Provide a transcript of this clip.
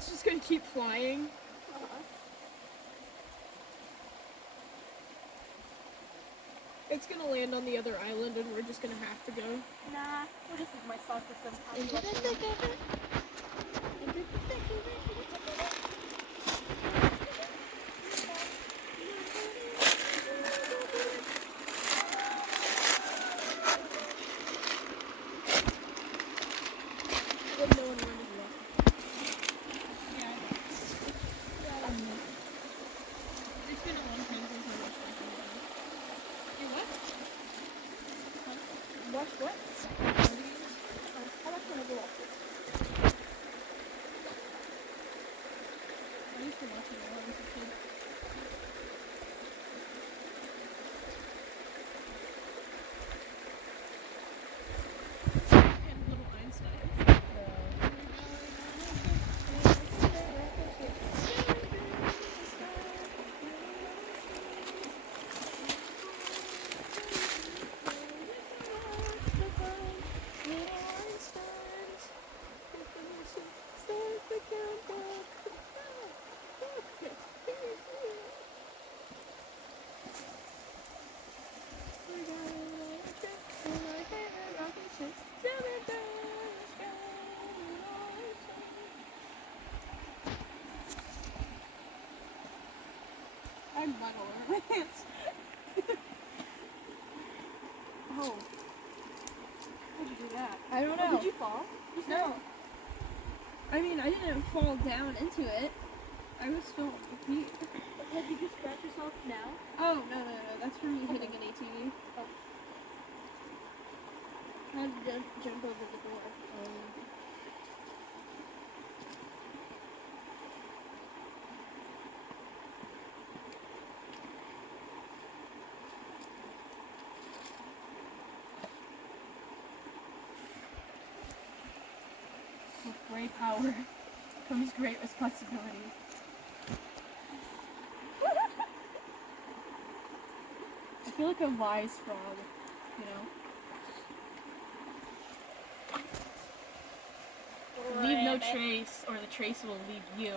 it's just gonna keep flying. It's gonna land on the other island and we're just gonna have to go. Nah, this is my star system. Into the thick of it. Into the thick of it. With no one running left. Yeah. It's been a long time since I watched that video. You what? Watch what? How much can I go up to? I used to watch it when I was a kid. And little Einsteins. I'm mud all over my hands. Oh. How'd you do that? I don't know. Did you fall? No. I mean, I didn't fall down into it. I was still on my feet. Did you just scratch yourself now? Oh, no. That's from me hitting an ATV. Oh. How did you jump over the door? With great power comes great responsibility. I feel like a wise frog, you know? Leave no trace, or the trace will leave you.